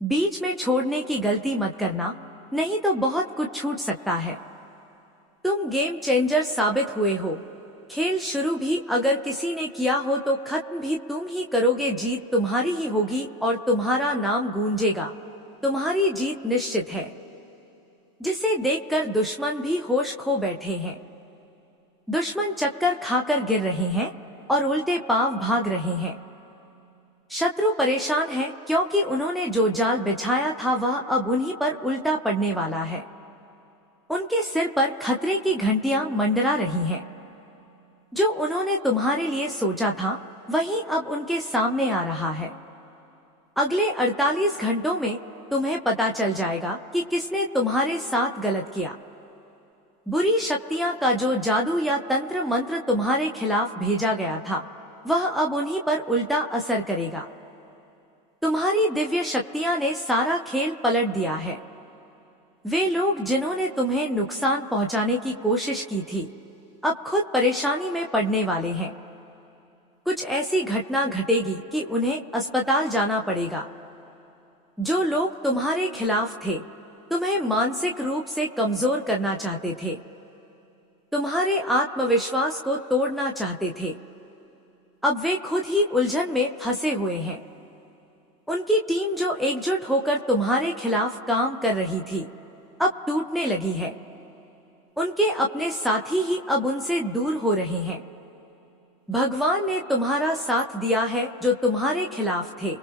बीच में छोड़ने की गलती मत करना, नहीं तो बहुत कुछ छूट सकता है। तुम गेम चेंजर साबित हुए हो। खेल शुरू भी अगर किसी ने किया हो तो खत्म भी तुम ही करोगे। जीत तुम्हारी ही होगी और तुम्हारा नाम गूंजेगा। तुम्हारी जीत निश्चित है, जिसे देखकर दुश्मन भी होश खो बैठे हैं। दुश्मन चक्कर खाकर गिर रहे हैं और उल्टे पांव भाग रहे हैं। शत्रु परेशान है क्योंकि उन्होंने जो जाल बिछाया था वह अब उन्हीं पर उल्टा पड़ने वाला है। उनके सिर पर खतरे की घंटियां मंडरा रही हैं। जो उन्होंने तुम्हारे लिए सोचा था वही अब उनके सामने आ रहा है। अगले 48 घंटों में तुम्हें पता चल जाएगा कि किसने तुम्हारे साथ गलत किया। बुरी शक्तियां का जो जादू या तंत्र मंत्र तुम्हारे खिलाफ भेजा गया था वह अब उन्हीं पर उल्टा असर करेगा। तुम्हारी दिव्य शक्तियां ने सारा खेल पलट दिया है। वे लोग जिन्होंने तुम्हें नुकसान पहुंचाने की कोशिश की थी अब खुद परेशानी में पड़ने वाले हैं। कुछ ऐसी घटना घटेगी कि उन्हें अस्पताल जाना पड़ेगा। जो लोग तुम्हारे खिलाफ थे, तुम्हें मानसिक रूप से कमजोर करना चाहते थे, तुम्हारे आत्मविश्वास को तोड़ना चाहते थे, अब वे खुद ही उलझन में फंसे हुए हैं। उनकी टीम जो एकजुट होकर तुम्हारे खिलाफ काम कर रही थी अब टूटने लगी है। उनके अपने साथी ही अब उनसे दूर हो रहे हैं। भगवान ने तुम्हारा साथ दिया है जो तुम्हारे खिलाफ थे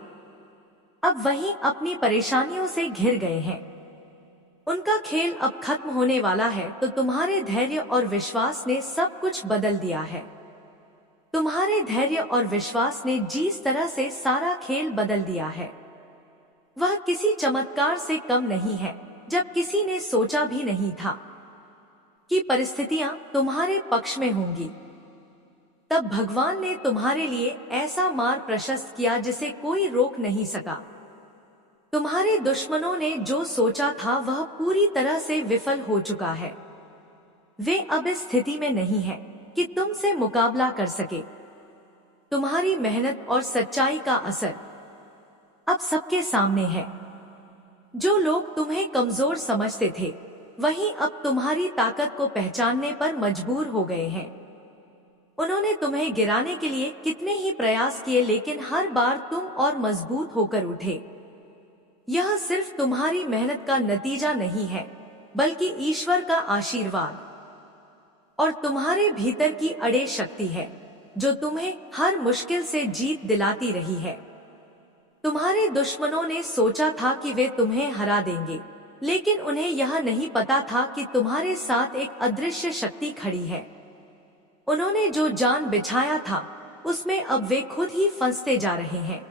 अब वहीं अपनी परेशानियों से घिर गए हैं। उनका खेल अब खत्म होने वाला है तो तुम्हारे धैर्य और विश्वास ने सब कुछ बदल दिया है। तुम्हारे धैर्य और विश्वास ने जिस तरह से सारा खेल बदल दिया है वह किसी चमत्कार से कम नहीं है। जब किसी ने सोचा भी नहीं था कि परिस्थितियां तुम्हारे पक्ष में होंगी, तब भगवान ने तुम्हारे लिए ऐसा मार्ग प्रशस्त किया जिसे कोई रोक नहीं सका। तुम्हारे दुश्मनों ने जो सोचा था वह पूरी तरह से विफल हो चुका है। वे अब इस स्थिति में नहीं है कि तुमसे मुकाबला कर सके। तुम्हारी मेहनत और सच्चाई का असर अब सबके सामने है। जो लोग तुम्हें कमजोर समझते थे वही अब तुम्हारी ताकत को पहचानने पर मजबूर हो गए हैं। उन्होंने तुम्हें गिराने के लिए कितने ही प्रयास किए लेकिन हर बार तुम और मजबूत होकर उठे। यह सिर्फ तुम्हारी मेहनत का नतीजा नहीं है बल्कि ईश्वर का आशीर्वाद और तुम्हारे भीतर की अड़े शक्ति है जो तुम्हें हर मुश्किल से जीत दिलाती रही है। तुम्हारे दुश्मनों ने सोचा था कि वे तुम्हें हरा देंगे, लेकिन उन्हें यह नहीं पता था कि तुम्हारे साथ एक अदृश्य शक्ति खड़ी है। उन्होंने जो जान बिछाया था उसमें अब वे खुद ही फंसते जा रहे हैं।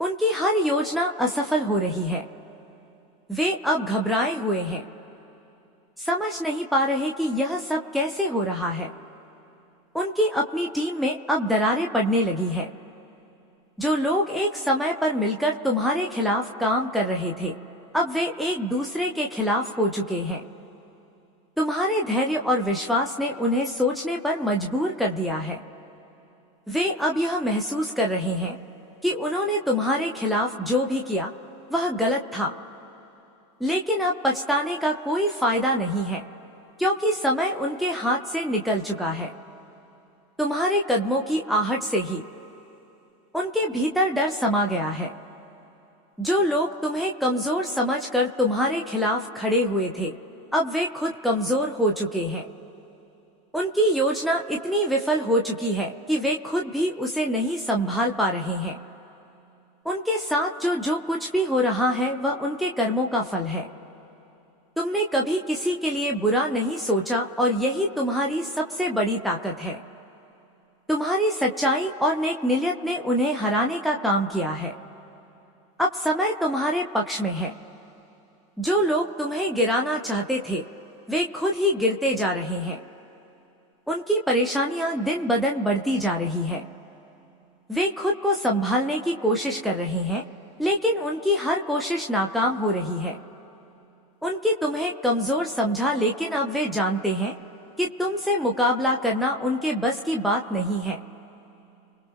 उनकी हर योजना असफल हो रही है। वे अब घबराए हुए हैं, समझ नहीं पा रहे कि यह सब कैसे हो रहा है। उनकी अपनी टीम में अब दरारें पड़ने लगी है। जो लोग एक समय पर मिलकर तुम्हारे खिलाफ काम कर रहे थे अब वे एक दूसरे के खिलाफ हो चुके हैं। तुम्हारे धैर्य और विश्वास ने उन्हें सोचने पर मजबूर कर दिया है। वे अब यह महसूस कर रहे हैं कि उन्होंने तुम्हारे खिलाफ जो भी किया वह गलत था, लेकिन अब पछताने का कोई फायदा नहीं है क्योंकि समय उनके हाथ से निकल चुका है। तुम्हारे कदमों की आहट से ही उनके भीतर डर समा गया है। जो लोग तुम्हें कमजोर समझकर तुम्हारे खिलाफ खड़े हुए थे अब वे खुद कमजोर हो चुके हैं। उनकी योजना इतनी विफल हो चुकी है कि वे खुद भी उसे नहीं संभाल पा रहे हैं। उनके साथ जो कुछ भी हो रहा है वह उनके कर्मों का फल है। तुमने कभी किसी के लिए बुरा नहीं सोचा और यही तुम्हारी सबसे बड़ी ताकत है। तुम्हारी सच्चाई और नेक नीयत ने उन्हें हराने का काम किया है। अब समय तुम्हारे पक्ष में है। जो लोग तुम्हें गिराना चाहते थे वे खुद ही गिरते जा रहे हैं। उनकी परेशानियां दिन ब दिन बढ़ती जा रही है। वे खुद को संभालने की कोशिश कर रहे हैं लेकिन उनकी हर कोशिश नाकाम हो रही है। उनकी तुम्हें कमजोर समझा लेकिन अब वे जानते हैं कि तुमसे मुकाबला करना उनके बस की बात नहीं है।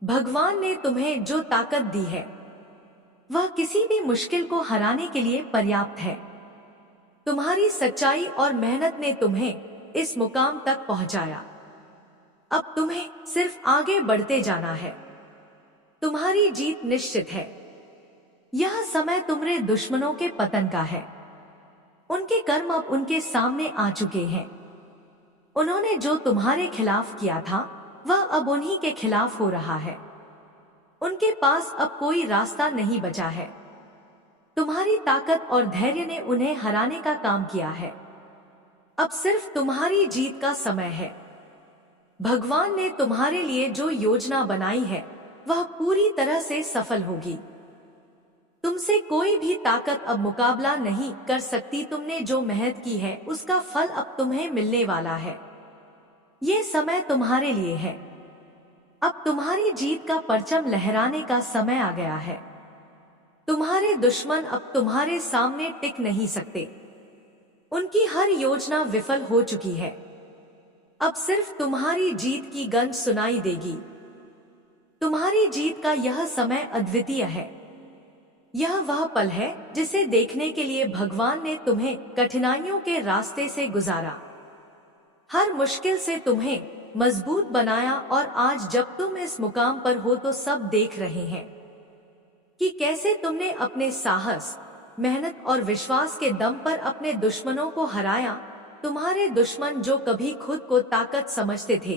भगवान ने तुम्हें जो ताकत दी है वह किसी भी मुश्किल को हराने के लिए पर्याप्त है। तुम्हारी सच्चाई और मेहनत ने तुम्हें इस मुकाम तक पहुंचाया। अब तुम्हें सिर्फ आगे बढ़ते जाना है। तुम्हारी जीत निश्चित है। यह समय तुम्हारे दुश्मनों के पतन का है। उनके कर्म अब उनके सामने आ चुके हैं। उन्होंने जो तुम्हारे खिलाफ किया था वह अब उन्हीं के खिलाफ हो रहा है। उनके पास अब कोई रास्ता नहीं बचा है। तुम्हारी ताकत और धैर्य ने उन्हें हराने का काम किया है। अब सिर्फ तुम्हारी जीत का समय है। भगवान ने तुम्हारे लिए जो योजना बनाई है वह पूरी तरह से सफल होगी। तुमसे कोई भी ताकत अब मुकाबला नहीं कर सकती। तुमने जो मेहनत की है उसका फल अब तुम्हें मिलने वाला है। ये समय तुम्हारे लिए है। अब तुम्हारी जीत का परचम लहराने का समय आ गया है। तुम्हारे दुश्मन अब तुम्हारे सामने टिक नहीं सकते। उनकी हर योजना विफल हो चुकी है। अब सिर्फ तुम्हारी जीत की गंध सुनाई देगी। तुम्हारी जीत का यह समय अद्वितीय है। यह वह पल है जिसे देखने के लिए भगवान ने तुम्हें कठिनाइयों के रास्ते से गुजारा, हर मुश्किल से तुम्हें मजबूत बनाया, और आज जब तुम इस मुकाम पर हो तो सब देख रहे हैं कि कैसे तुमने अपने साहस, मेहनत और विश्वास के दम पर अपने दुश्मनों को हराया। तुम्हारे दुश्मन जो कभी खुद को ताकत समझते थे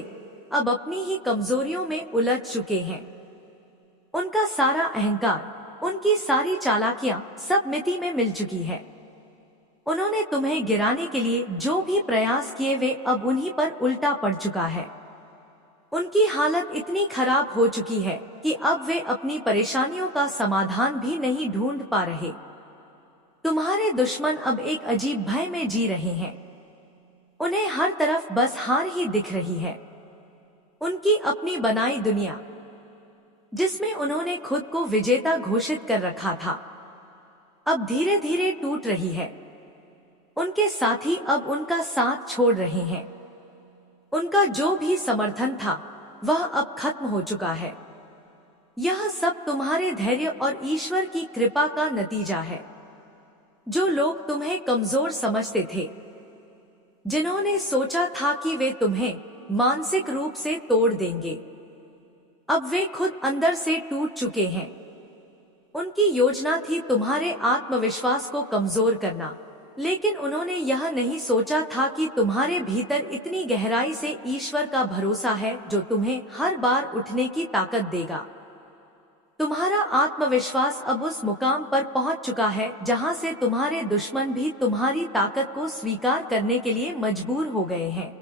अब अपनी ही कमजोरियों में उलझ चुके हैं। उनका सारा अहंकार, उनकी सारी चालाकियां सब मिट्टी में मिल चुकी है। उन्होंने तुम्हें गिराने के लिए जो भी प्रयास किए वे अब उन्हीं पर उल्टा पड़ चुका है। उनकी हालत इतनी खराब हो चुकी है कि अब वे अपनी परेशानियों का समाधान भी नहीं ढूंढ पा रहे। तुम्हारे दुश्मन अब एक अजीब भय में जी रहे हैं। उन्हें हर तरफ बस हार ही दिख रही है। उनकी अपनी बनाई दुनिया जिसमें उन्होंने खुद को विजेता घोषित कर रखा था अब धीरे धीरे टूट रही है। उनके साथी अब उनका साथ छोड़ रहे हैं। उनका जो भी समर्थन था वह अब खत्म हो चुका है। यह सब तुम्हारे धैर्य और ईश्वर की कृपा का नतीजा है। जो लोग तुम्हें कमजोर समझते थे, जिन्होंने सोचा था कि वे तुम्हें मानसिक रूप से तोड़ देंगे, अब वे खुद अंदर से टूट चुके हैं। उनकी योजना थी तुम्हारे आत्मविश्वास को कमजोर करना, लेकिन उन्होंने यह नहीं सोचा था कि तुम्हारे भीतर इतनी गहराई से ईश्वर का भरोसा है जो तुम्हें हर बार उठने की ताकत देगा। तुम्हारा आत्मविश्वास अब उस मुकाम पर पहुंच चुका है जहां से तुम्हारे दुश्मन भी तुम्हारी ताकत को स्वीकार करने के लिए मजबूर हो गए हैं।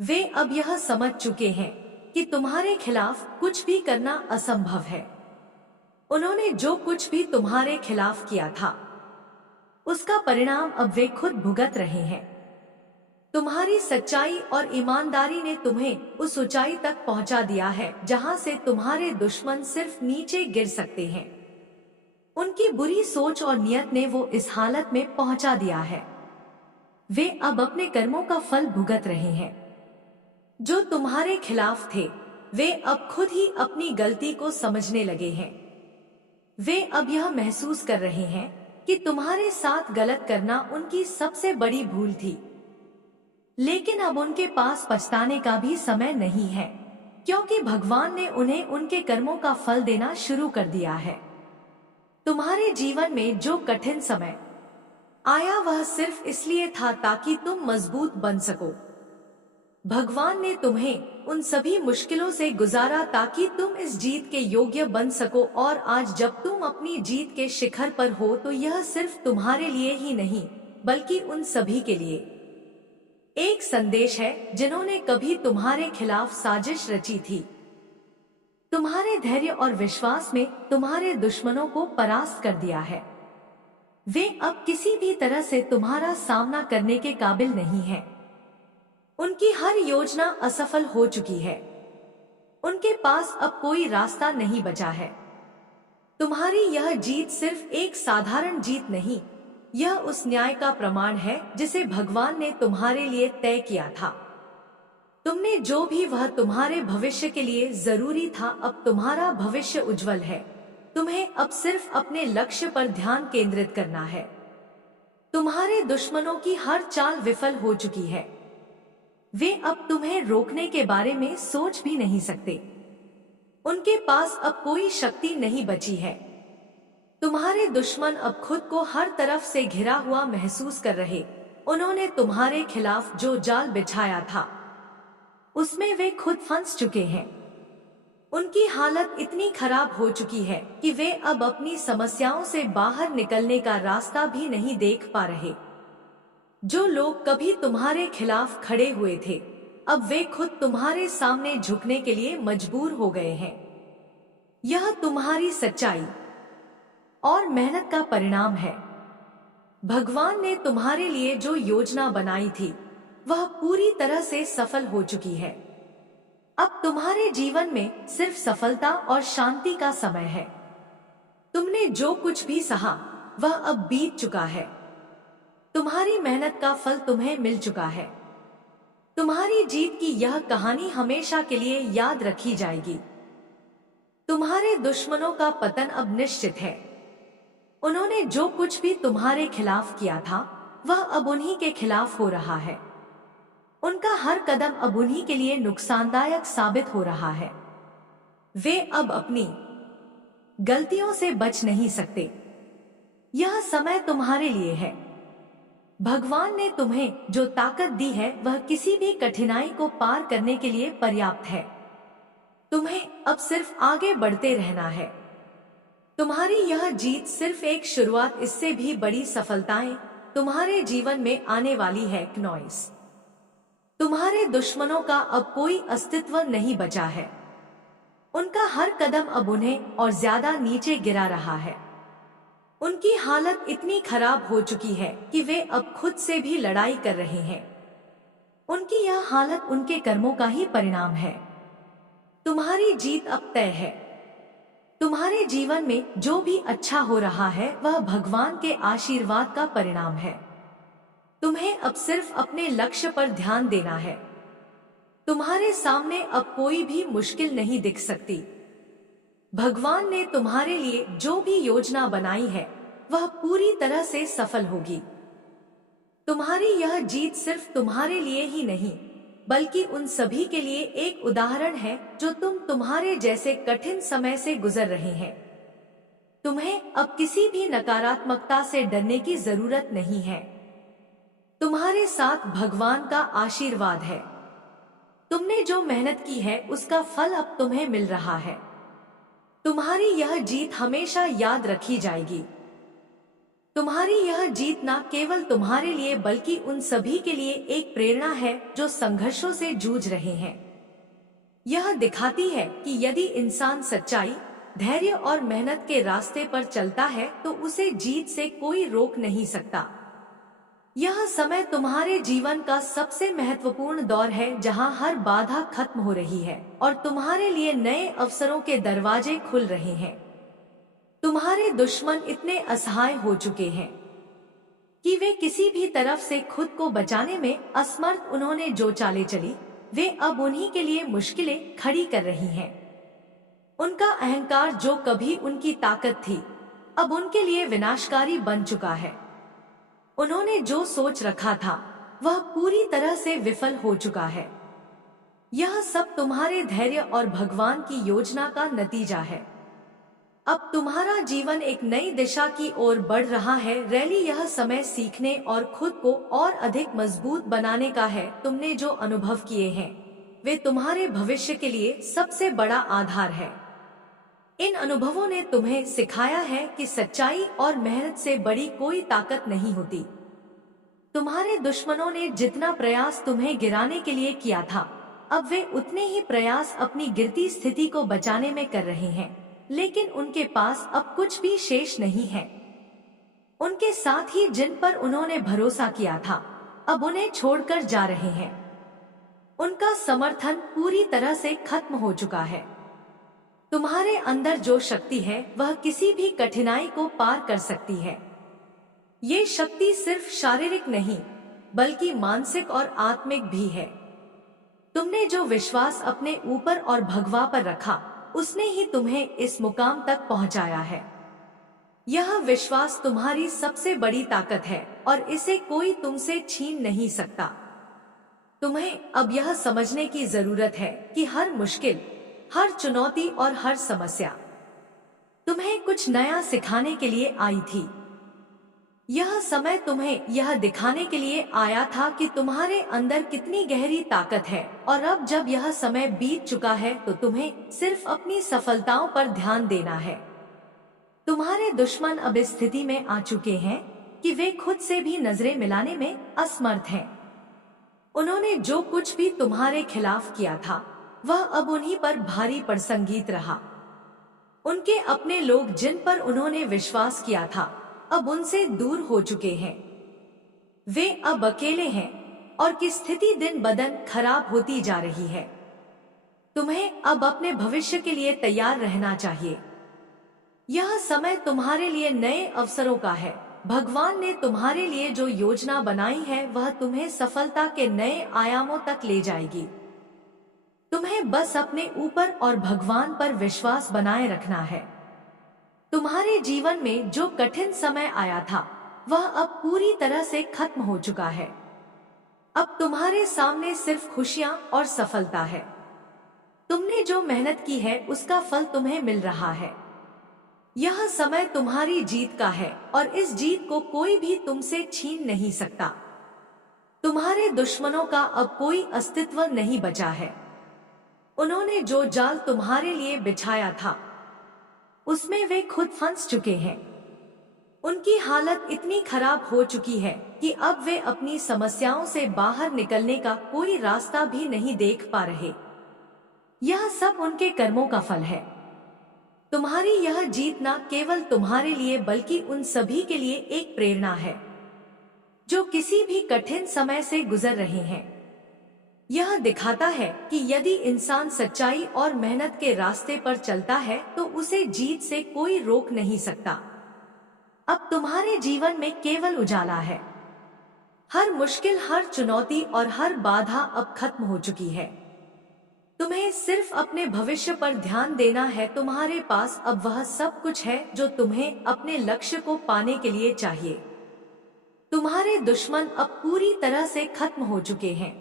वे अब यह समझ चुके हैं कि तुम्हारे खिलाफ कुछ भी करना असंभव है। उन्होंने जो कुछ भी तुम्हारे खिलाफ किया था उसका परिणाम अब वे खुद भुगत रहे हैं। तुम्हारी सच्चाई और ईमानदारी ने तुम्हें उस ऊंचाई तक पहुंचा दिया है जहां से तुम्हारे दुश्मन सिर्फ नीचे गिर सकते हैं। उनकी बुरी सोच और नियत ने वो इस हालत में पहुंचा दिया है। वे अब अपने कर्मों का फल भुगत रहे हैं। जो तुम्हारे खिलाफ थे वे अब खुद ही अपनी गलती को समझने लगे हैं। वे अब यह महसूस कर रहे हैं कि तुम्हारे साथ गलत करना उनकी सबसे बड़ी भूल थी। लेकिन अब उनके पास पछताने का भी समय नहीं है, क्योंकि भगवान ने उन्हें उनके कर्मों का फल देना शुरू कर दिया है। तुम्हारे जीवन में जो कठिन समय आया वह सिर्फ इसलिए था ताकि तुम मजबूत बन सको। भगवान ने तुम्हें उन सभी मुश्किलों से गुजारा ताकि तुम इस जीत के योग्य बन सको, और आज जब तुम अपनी जीत के शिखर पर हो तो यह सिर्फ तुम्हारे लिए ही नहीं बल्कि उन सभी के लिए एक संदेश है जिन्होंने कभी तुम्हारे खिलाफ साजिश रची थी। तुम्हारे धैर्य और विश्वास में तुम्हारे दुश्मनों को परास्त कर दिया है। वे अब किसी भी तरह से तुम्हारा सामना करने के काबिल नहीं हैं। उनकी हर योजना असफल हो चुकी है। उनके पास अब कोई रास्ता नहीं बचा है। तुम्हारी यह जीत सिर्फ एक साधारण जीत नहीं, यह उस न्याय का प्रमाण है जिसे भगवान ने तुम्हारे लिए तय किया था। तुमने जो भी वह तुम्हारे भविष्य के लिए जरूरी था, अब तुम्हारा भविष्य उज्जवल है। तुम्हें अब सिर्फ अपने लक्ष्य पर ध्यान केंद्रित करना है। तुम्हारे दुश्मनों की हर चाल विफल हो चुकी है। वे अब तुम्हें रोकने के बारे में सोच भी नहीं सकते। उनके पास अब कोई शक्ति नहीं बची है। तुम्हारे दुश्मन अब खुद को हर तरफ से घिरा हुआ महसूस कर रहे। उन्होंने तुम्हारे खिलाफ जो जाल बिछाया था उसमें वे खुद फंस चुके हैं। उनकी हालत इतनी खराब हो चुकी है कि वे अब अपनी समस्याओं से बाहर निकलने का रास्ता भी नहीं देख पा रहे। जो लोग कभी तुम्हारे खिलाफ खड़े हुए थे, अब वे खुद तुम्हारे सामने झुकने के लिए मजबूर हो गए हैं। यह तुम्हारी सच्चाई और मेहनत का परिणाम है। भगवान ने तुम्हारे लिए जो योजना बनाई थी वह पूरी तरह से सफल हो चुकी है। अब तुम्हारे जीवन में सिर्फ सफलता और शांति का समय है। तुमने जो कुछ भी सहा वह अब बीत चुका है। तुम्हारी मेहनत का फल तुम्हें मिल चुका है। तुम्हारी जीत की यह कहानी हमेशा के लिए याद रखी जाएगी। तुम्हारे दुश्मनों का पतन अब निश्चित है। उन्होंने जो कुछ भी तुम्हारे खिलाफ किया था वह अब उन्हीं के खिलाफ हो रहा है। उनका हर कदम अब उन्हीं के लिए नुकसानदायक साबित हो रहा है। वे अब अपनी गलतियों से बच नहीं सकते। यह समय तुम्हारे लिए है। भगवान ने तुम्हें जो ताकत दी है वह किसी भी कठिनाई को पार करने के लिए पर्याप्त है। तुम्हें अब सिर्फ आगे बढ़ते रहना है। तुम्हारी यह जीत सिर्फ एक शुरुआत। इससे भी बड़ी सफलताएं तुम्हारे जीवन में आने वाली है। नॉइस, तुम्हारे दुश्मनों का अब कोई अस्तित्व नहीं बचा है। उनका हर कदम अब उन्हें और ज्यादा नीचे गिरा रहा है। उनकी हालत इतनी खराब हो चुकी है कि वे अब खुद से भी लड़ाई कर रहे हैं। उनकी यह हालत उनके कर्मों का ही परिणाम है। तुम्हारी जीत अब तय है। तुम्हारे जीवन में जो भी अच्छा हो रहा है वह भगवान के आशीर्वाद का परिणाम है। तुम्हें अब सिर्फ अपने लक्ष्य पर ध्यान देना है। तुम्हारे सामने अब कोई भी मुश्किल नहीं दिख सकती। भगवान ने तुम्हारे लिए जो भी योजना बनाई है वह पूरी तरह से सफल होगी। तुम्हारी यह जीत सिर्फ तुम्हारे लिए ही नहीं बल्कि उन सभी के लिए एक उदाहरण है जो तुम्हारे जैसे कठिन समय से गुजर रहे हैं। तुम्हें अब किसी भी नकारात्मकता से डरने की जरूरत नहीं है। तुम्हारे साथ भगवान का आशीर्वाद है। तुमने जो मेहनत की है उसका फल अब तुम्हें मिल रहा है। तुम्हारी यह जीत हमेशा याद रखी जाएगी। तुम्हारी यह जीत न केवल तुम्हारे लिए बल्कि उन सभी के लिए एक प्रेरणा है जो संघर्षों से जूझ रहे हैं। यह दिखाती है कि यदि इंसान सच्चाई, धैर्य और मेहनत के रास्ते पर चलता है तो उसे जीत से कोई रोक नहीं सकता। यह समय तुम्हारे जीवन का सबसे महत्वपूर्ण दौर है जहां हर बाधा खत्म हो रही है और तुम्हारे लिए नए अवसरों के दरवाजे खुल रहे हैं। तुम्हारे दुश्मन इतने असहाय हो चुके हैं कि वे किसी भी तरफ से खुद को बचाने में असमर्थ। उन्होंने जो चालें चली वे अब उन्हीं के लिए मुश्किलें खड़ी कर रही हैं। उनका अहंकार जो कभी उनकी ताकत थी अब उनके लिए विनाशकारी बन चुका है। उन्होंने जो सोच रखा था वह पूरी तरह से विफल हो चुका है। यह सब तुम्हारे धैर्य और भगवान की योजना का नतीजा है। अब तुम्हारा जीवन एक नई दिशा की ओर बढ़ रहा है। रैली यह समय सीखने और खुद को और अधिक मजबूत बनाने का है। तुमने जो अनुभव किए हैं वे तुम्हारे भविष्य के लिए सबसे बड़ा आधार है। इन अनुभवों ने तुम्हें सिखाया है कि सच्चाई और मेहनत से बड़ी कोई ताकत नहीं होती। तुम्हारे दुश्मनों ने जितना प्रयास तुम्हें गिराने के लिए किया था अब वे उतने ही प्रयास अपनी गिरती स्थिति को बचाने में कर रहे हैं, लेकिन उनके पास अब कुछ भी शेष नहीं है। उनके साथ ही जिन पर उन्होंने भरोसा किया था अब उन्हें छोड़कर जा रहे हैं। उनका समर्थन पूरी तरह से खत्म हो चुका है। तुम्हारे अंदर जो शक्ति है वह किसी भी कठिनाई को पार कर सकती है। ये शक्ति सिर्फ शारीरिक नहीं बल्कि मानसिक और आत्मिक भी है। तुमने जो विश्वास अपने ऊपर और भगवान पर रखा उसने ही तुम्हें इस मुकाम तक पहुंचाया है। यह विश्वास तुम्हारी सबसे बड़ी ताकत है और इसे कोई तुमसे छीन नहीं सकता। तुम्हें अब यह समझने की जरूरत है कि हर मुश्किल, हर चुनौती और हर समस्या तुम्हें कुछ नया सिखाने के लिए आई थी। यह समय तुम्हें यह दिखाने के लिए आया था कि तुम्हारे अंदर कितनी गहरी ताकत है, और अब जब यह समय बीत चुका है तो तुम्हें सिर्फ अपनी सफलताओं पर ध्यान देना है। तुम्हारे दुश्मन अब इस स्थिति में आ चुके हैं कि वे खुद से भी नजरें मिलाने में असमर्थ हैं। उन्होंने जो कुछ भी तुम्हारे खिलाफ किया था वह अब उन्हीं पर भारी प्रसंगित रहा। उनके अपने लोग जिन पर उन्होंने विश्वास किया था अब उनसे दूर हो चुके हैं। वे अब अकेले हैं और की स्थिति दिन ब दिन खराब होती जा रही है। तुम्हें अब अपने भविष्य के लिए तैयार रहना चाहिए। यह समय तुम्हारे लिए नए अवसरों का है। भगवान ने तुम्हारे लिए जो योजना बनाई है वह तुम्हें सफलता के नए आयामों तक ले जाएगी। तुम्हें बस अपने ऊपर और भगवान पर विश्वास बनाए रखना है। तुम्हारे जीवन में जो कठिन समय आया था वह अब पूरी तरह से खत्म हो चुका है। अब तुम्हारे सामने सिर्फ खुशियां और सफलता है। तुमने जो मेहनत की है उसका फल तुम्हें मिल रहा है। यह समय तुम्हारी जीत का है और इस जीत को कोई भी तुमसे छीन नहीं सकता। तुम्हारे दुश्मनों का अब कोई अस्तित्व नहीं बचा है। उन्होंने जो जाल तुम्हारे लिए बिछाया था उसमें वे खुद फंस चुके हैं। उनकी हालत इतनी खराब हो चुकी है कि अब वे अपनी समस्याओं से बाहर निकलने का कोई रास्ता भी नहीं देख पा रहे। यह सब उनके कर्मों का फल है। तुम्हारी यह जीत न केवल तुम्हारे लिए बल्कि उन सभी के लिए एक प्रेरणा है जो किसी भी कठिन समय से गुजर रहे हैं। यह दिखाता है कि यदि इंसान सच्चाई और मेहनत के रास्ते पर चलता है तो उसे जीत से कोई रोक नहीं सकता। अब तुम्हारे जीवन में केवल उजाला है। हर मुश्किल, हर चुनौती और हर बाधा अब खत्म हो चुकी है। तुम्हें सिर्फ अपने भविष्य पर ध्यान देना है। तुम्हारे पास अब वह सब कुछ है जो तुम्हें अपने लक्ष्य को पाने के लिए चाहिए। तुम्हारे दुश्मन अब पूरी तरह से खत्म हो चुके हैं।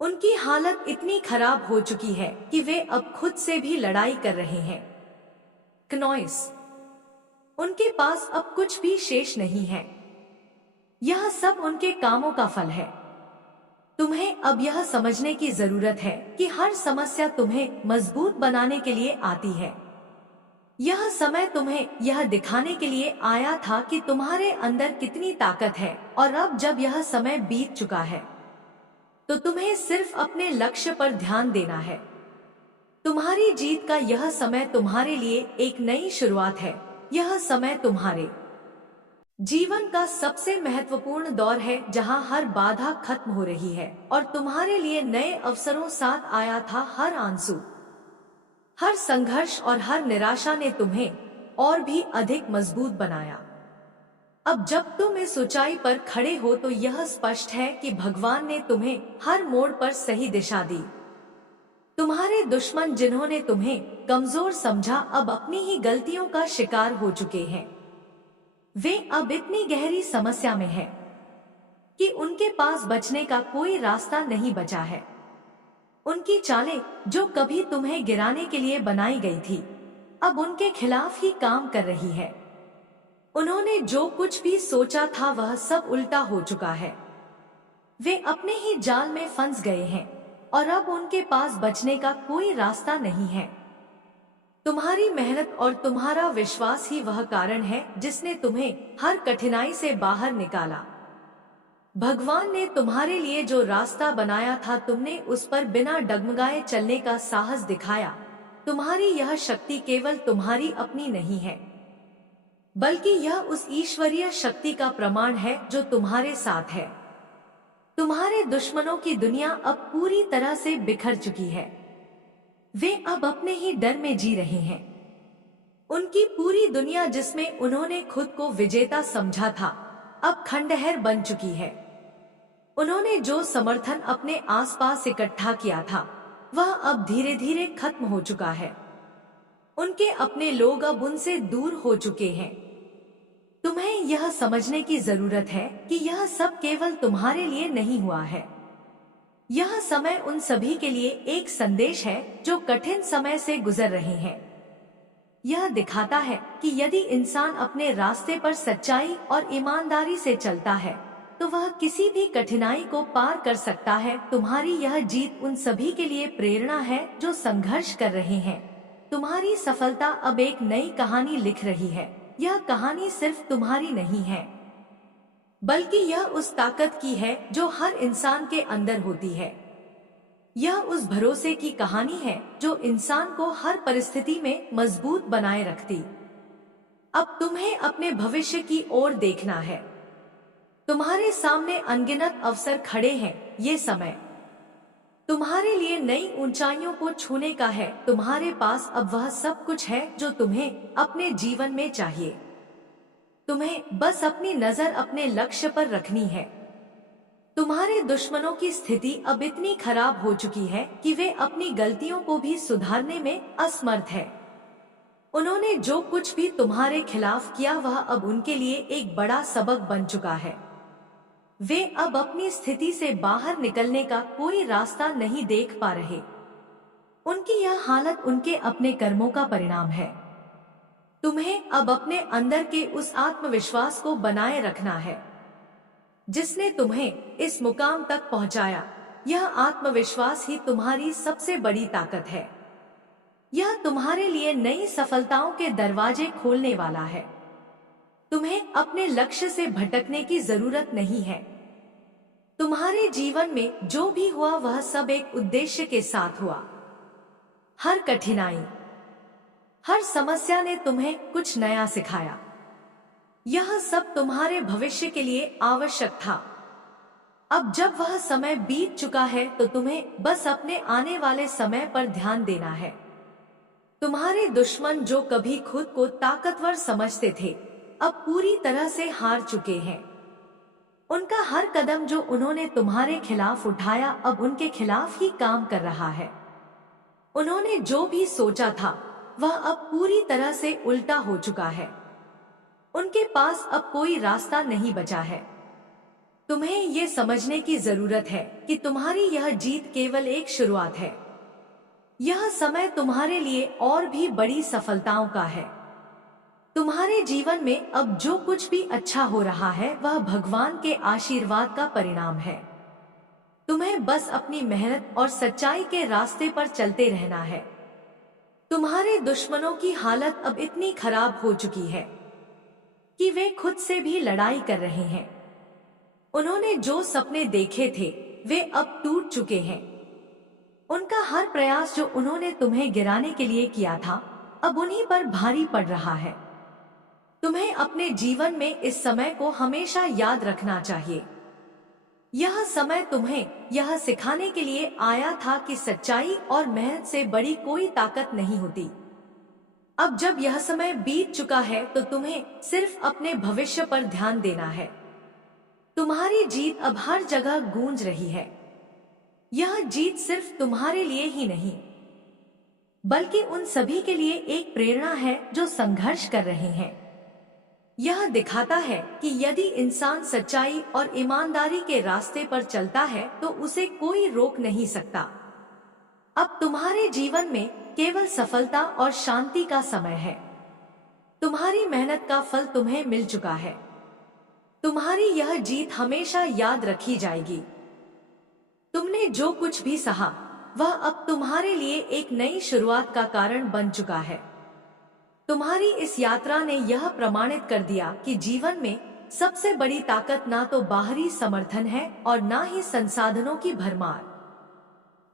उनकी हालत इतनी खराब हो चुकी है कि वे अब खुद से भी लड़ाई कर रहे हैं। क्नॉइस, उनके पास अब कुछ भी शेष नहीं है। यह सब उनके कामों का फल है। तुम्हें अब यह समझने की जरूरत है कि हर समस्या तुम्हें मजबूत बनाने के लिए आती है। यह समय तुम्हें यह दिखाने के लिए आया था कि तुम्हारे अंदर कितनी ताकत है, और अब जब यह समय बीत चुका है तो तुम्हें सिर्फ अपने लक्ष्य पर ध्यान देना है। तुम्हारी जीत का यह समय तुम्हारे लिए एक नई शुरुआत है। यह समय तुम्हारे जीवन का सबसे महत्वपूर्ण दौर है जहां हर बाधा खत्म हो रही है और तुम्हारे लिए नए अवसरों साथ आया था। हर आंसू, हर संघर्ष और हर निराशा ने तुम्हें और भी अधिक मजबूत बनाया। अब जब तुम इस ऊंचाई पर खड़े हो तो यह स्पष्ट है कि भगवान ने तुम्हें हर मोड़ पर सही दिशा दी। तुम्हारे दुश्मन जिन्होंने तुम्हें कमजोर समझा अब अपनी ही गलतियों का शिकार हो चुके हैं। वे अब इतनी गहरी समस्या में हैं कि उनके पास बचने का कोई रास्ता नहीं बचा है। उनकी चालें जो कभी तुम्हें गिराने के लिए बनाई गई थी अब उनके खिलाफ ही काम कर रही है। उन्होंने जो कुछ भी सोचा था वह सब उल्टा हो चुका है। वे अपने ही जाल में फंस गए हैं और अब उनके पास बचने का कोई रास्ता नहीं है। तुम्हारी मेहनत और तुम्हारा विश्वास ही वह कारण है जिसने तुम्हें हर कठिनाई से बाहर निकाला। भगवान ने तुम्हारे लिए जो रास्ता बनाया था तुमने उस पर बिना डगमगाए चलने का साहस दिखाया। तुम्हारी यह शक्ति केवल तुम्हारी अपनी नहीं है बल्कि यह उस ईश्वरीय शक्ति का प्रमाण है जो तुम्हारे साथ है। तुम्हारे दुश्मनों की दुनिया अब पूरी तरह से बिखर चुकी है। वे अब अपने ही डर में जी रहे हैं। उनकी पूरी दुनिया जिसमें उन्होंने खुद को विजेता समझा था अब खंडहर बन चुकी है। उन्होंने जो समर्थन अपने आसपास इकट्ठा किया था वह अब धीरे धीरे खत्म हो चुका है। उनके अपने लोग अब उनसे दूर हो चुके हैं। तुम्हें यह समझने की जरूरत है कि यह सब केवल तुम्हारे लिए नहीं हुआ है। यह समय उन सभी के लिए एक संदेश है जो कठिन समय से गुजर रहे हैं। यह दिखाता है कि यदि इंसान अपने रास्ते पर सच्चाई और ईमानदारी से चलता है तो वह किसी भी कठिनाई को पार कर सकता है। तुम्हारी यह जीत उन सभी के लिए प्रेरणा है जो संघर्ष कर रहे हैं। तुम्हारी सफलता अब एक नई कहानी लिख रही है। यह कहानी सिर्फ तुम्हारी नहीं है, बल्कि यह उस ताकत की है जो हर इंसान के अंदर होती है। यह उस भरोसे की कहानी है जो इंसान को हर परिस्थिति में मजबूत बनाए रखती। अब तुम्हें अपने भविष्य की ओर देखना है। तुम्हारे सामने अनगिनत अवसर खड़े हैं। ये समय तुम्हारे लिए नई ऊंचाइयों को छूने का है। तुम्हारे पास अब वह सब कुछ है जो तुम्हें अपने जीवन में चाहिए। तुम्हें बस अपनी नजर अपने लक्ष्य पर रखनी है। तुम्हारे दुश्मनों की स्थिति अब इतनी खराब हो चुकी है कि वे अपनी गलतियों को भी सुधारने में असमर्थ है। उन्होंने जो कुछ भी तुम्हारे खिलाफ किया वह अब उनके लिए एक बड़ा सबक बन चुका है। वे अब अपनी स्थिति से बाहर निकलने का कोई रास्ता नहीं देख पा रहे। उनकी यह हालत उनके अपने कर्मों का परिणाम है। तुम्हें अब अपने अंदर के उस आत्मविश्वास को बनाए रखना है जिसने तुम्हें इस मुकाम तक पहुंचाया। यह आत्मविश्वास ही तुम्हारी सबसे बड़ी ताकत है। यह तुम्हारे लिए नई सफलताओं के दरवाजे खोलने वाला है। तुम्हें अपने लक्ष्य से भटकने की जरूरत नहीं है। तुम्हारे जीवन में जो भी हुआ वह सब एक उद्देश्य के साथ हुआ। हर कठिनाई, हर समस्या ने तुम्हें कुछ नया सिखाया। यह सब तुम्हारे भविष्य के लिए आवश्यक था। अब जब वह समय बीत चुका है तो तुम्हें बस अपने आने वाले समय पर ध्यान देना है। तुम्हारे दुश्मन जो कभी खुद को ताकतवर समझते थे अब पूरी तरह से हार चुके हैं। उनका हर कदम जो उन्होंने तुम्हारे खिलाफ उठाया अब उनके खिलाफ ही काम कर रहा है। उन्होंने जो भी सोचा था वह अब पूरी तरह से उल्टा हो चुका है। उनके पास अब कोई रास्ता नहीं बचा है। तुम्हें ये समझने की जरूरत है कि तुम्हारी यह जीत केवल एक शुरुआत है। यह समय तुम्हारे लिए और भी बड़ी सफलताओं का है। तुम्हारे जीवन में अब जो कुछ भी अच्छा हो रहा है वह भगवान के आशीर्वाद का परिणाम है। तुम्हें बस अपनी मेहनत और सच्चाई के रास्ते पर चलते रहना है। तुम्हारे दुश्मनों की हालत अब इतनी खराब हो चुकी है कि वे खुद से भी लड़ाई कर रहे हैं। उन्होंने जो सपने देखे थे वे अब टूट चुके हैं। उनका हर प्रयास जो उन्होंने तुम्हें गिराने के लिए किया था अब उन्हीं पर भारी पड़ रहा है। तुम्हें अपने जीवन में इस समय को हमेशा याद रखना चाहिए। यह समय तुम्हें यह सिखाने के लिए आया था कि सच्चाई और मेहनत से बड़ी कोई ताकत नहीं होती। अब जब यह समय बीत चुका है तो तुम्हें सिर्फ अपने भविष्य पर ध्यान देना है। तुम्हारी जीत अब हर जगह गूंज रही है। यह जीत सिर्फ तुम्हारे लिए ही नहीं बल्कि उन सभी के लिए एक प्रेरणा है जो संघर्ष कर रहे हैं। यह दिखाता है कि यदि इंसान सच्चाई और ईमानदारी के रास्ते पर चलता है तो उसे कोई रोक नहीं सकता। अब तुम्हारे जीवन में केवल सफलता और शांति का समय है। तुम्हारी मेहनत का फल तुम्हें मिल चुका है। तुम्हारी यह जीत हमेशा याद रखी जाएगी। तुमने जो कुछ भी सहा वह अब तुम्हारे लिए एक नई शुरुआत का कारण बन चुका है। तुम्हारी इस यात्रा ने यह प्रमाणित कर दिया कि जीवन में सबसे बड़ी ताकत ना तो बाहरी समर्थन है और ना ही संसाधनों की भरमार,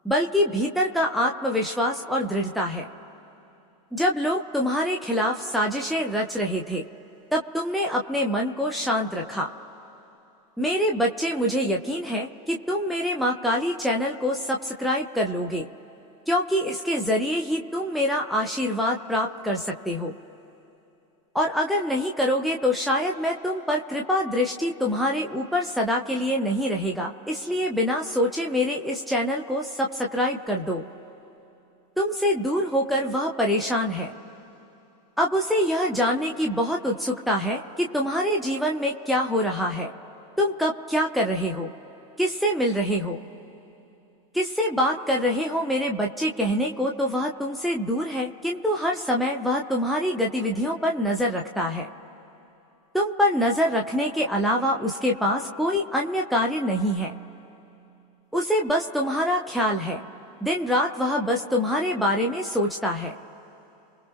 बल्कि भीतर का आत्मविश्वास और दृढ़ता है। जब लोग तुम्हारे खिलाफ साजिशें रच रहे थे तब तुमने अपने मन को शांत रखा। मेरे बच्चे, मुझे यकीन है कि तुम मेरे माँ काली चैनल को सब्सक्राइब कर लोगे क्योंकि इसके जरिए ही तुम मेरा आशीर्वाद प्राप्त कर सकते हो। और अगर नहीं करोगे तो शायद मैं तुम पर कृपा दृष्टि तुम्हारे ऊपर सदा के लिए नहीं रहेगा। इसलिए बिना सोचे मेरे इस चैनल को सब्सक्राइब कर दो। तुमसे दूर होकर वह परेशान है। अब उसे यह जानने की बहुत उत्सुकता है कि तुम्हारे जीवन में क्या हो रहा है, तुम कब क्या कर रहे हो, किससे मिल रहे हो, किससे बात कर रहे हो। मेरे बच्चे कहने को तो वह तुमसे दूर है, किंतु हर समय वह तुम्हारी गतिविधियों पर नजर रखता है। तुम पर नजर रखने के अलावा उसके पास कोई अन्य कार्य नहीं है। उसे बस तुम्हारा ख्याल है, दिन रात वह बस तुम्हारे बारे में सोचता है।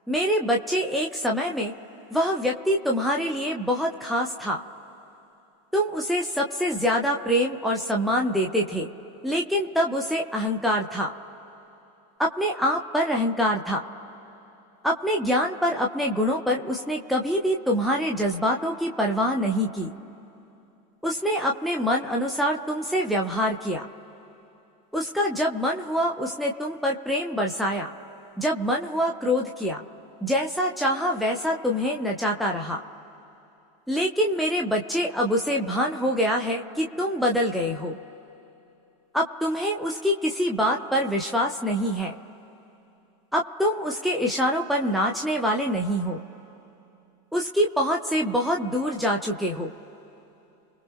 मेरे बच्चे, एक समय में वह व्यक्ति तुम्हारे लिए बहुत खास था। तुम उसे सबसे ज्यादा प्रेम और सम्मान देते थे, लेकिन तब उसे अहंकार था, अपने आप पर अहंकार था, अपने ज्ञान पर, अपने गुणों पर। उसने कभी भी तुम्हारे जज्बातों की परवाह नहीं की। उसने अपने मन अनुसार तुमसे व्यवहार किया। उसका जब मन हुआ उसने तुम पर प्रेम बरसाया, जब मन हुआ क्रोध किया, जैसा चाहा वैसा तुम्हें नचाता रहा। लेकिन मेरे बच्चे, अब उसे भान हो गया है कि तुम बदल गए हो। अब तुम्हें उसकी किसी बात पर विश्वास नहीं है। अब तुम उसके इशारों पर नाचने वाले नहीं हो। उसकी पहुंच से बहुत दूर जा चुके हो।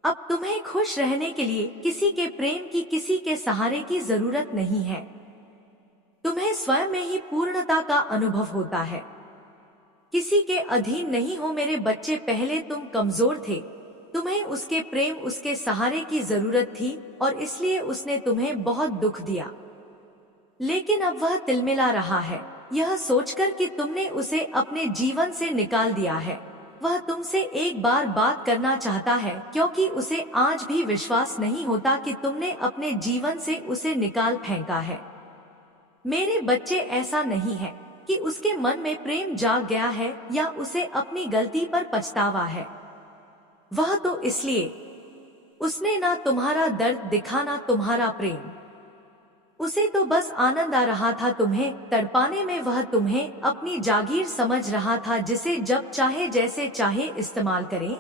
अब तुम्हें खुश रहने के लिए किसी के प्रेम की, किसी के सहारे की जरूरत नहीं है। तुम्हें स्वयं में ही पूर्णता का अनुभव होता है, किसी के अधीन नहीं हो। मेरे बच्चे, पहले तुम कमजोर थे, तुम्हें उसके प्रेम, उसके सहारे की जरूरत थी और इसलिए उसने तुम्हें बहुत दुख दिया। लेकिन अब वह तिलमिला रहा है, यह सोचकर कि तुमने उसे अपने जीवन से निकाल दिया है। वह तुमसे एक बार बात करना चाहता है, क्योंकि उसे आज भी विश्वास नहीं होता कि तुमने अपने जीवन से उसे निकाल फेंका है। मेरे बच्चे, ऐसा नहीं है कि उसके मन में प्रेम जाग गया है या उसे अपनी गलती पर पछतावा है। वह तो इसलिए उसने ना तुम्हारा दर्द दिखा, ना तुम्हारा प्रेम। उसे तो बस आनंद आ रहा था तुम्हें तड़पाने में। वह तुम्हें अपनी जागीर समझ रहा था, जिसे जब चाहे जैसे चाहे इस्तेमाल करे।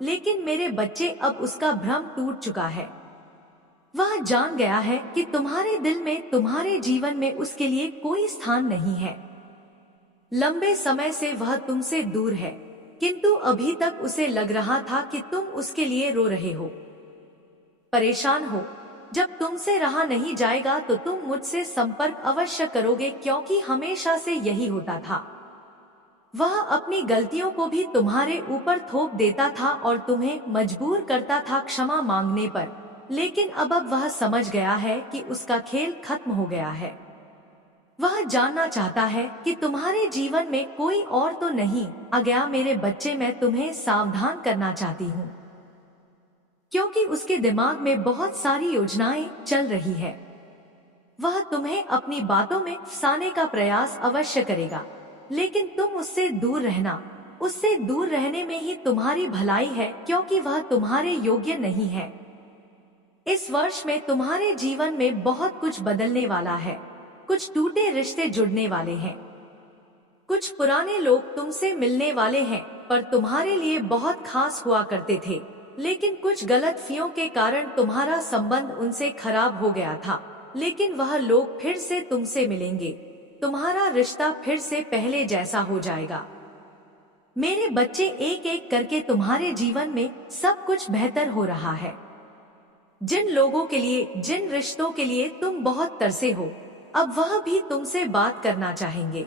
लेकिन मेरे बच्चे, अब उसका भ्रम टूट चुका है। वह जान गया है कि तुम्हारे दिल में, तुम्हारे जीवन में उसके लिए कोई स्थान नहीं है। लंबे समय से वह तुमसे दूर है, किंतु अभी तक उसे लग रहा था कि तुम उसके लिए रो रहे हो, परेशान हो। जब तुमसे रहा नहीं जाएगा तो तुम मुझसे संपर्क अवश्य करोगे, क्योंकि हमेशा से यही होता था। वह अपनी गलतियों को भी तुम्हारे ऊपर थोप देता था और तुम्हें मजबूर करता था क्षमा मांगने पर। लेकिन अब वह समझ गया है कि उसका खेल खत्म हो गया है। वह जानना चाहता है कि तुम्हारे जीवन में कोई और तो नहीं आ गया। मेरे बच्चे, मैं तुम्हें सावधान करना चाहती हूँ, क्योंकि उसके दिमाग में बहुत सारी योजनाएं चल रही है। वह तुम्हें अपनी बातों में फंसाने का प्रयास अवश्य करेगा, लेकिन तुम उससे दूर रहना। उससे दूर रहने में ही तुम्हारी भलाई है, क्योंकि वह तुम्हारे योग्य नहीं है। इस वर्ष में तुम्हारे जीवन में बहुत कुछ बदलने वाला है। कुछ टूटे रिश्ते जुड़ने वाले हैं, कुछ पुराने लोग तुमसे मिलने वाले हैं, पर तुम्हारे लिए बहुत खास हुआ करते थे। लेकिन कुछ गलतफहमियों के कारण तुम्हारा संबंध उनसे खराब हो गया था। लेकिन वह लोग फिर से तुमसे मिलेंगे, तुम्हारा रिश्ता फिर से पहले जैसा हो जाएगा। मेरे बच्चे, एक एक करके तुम्हारे जीवन में सब कुछ बेहतर हो रहा है। जिन लोगों के लिए, जिन रिश्तों के लिए तुम बहुत तरसे हो, अब वह भी तुमसे बात करना चाहेंगे।